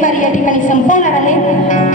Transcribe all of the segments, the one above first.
बारी या ठिकाणी संपवणार आहे.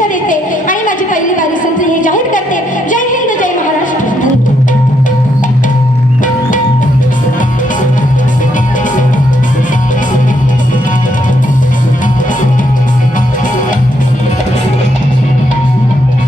शुभेच्छा देते. आणि माझी पहिली वारी संत्री हे जाहीर करते. जय हिंद.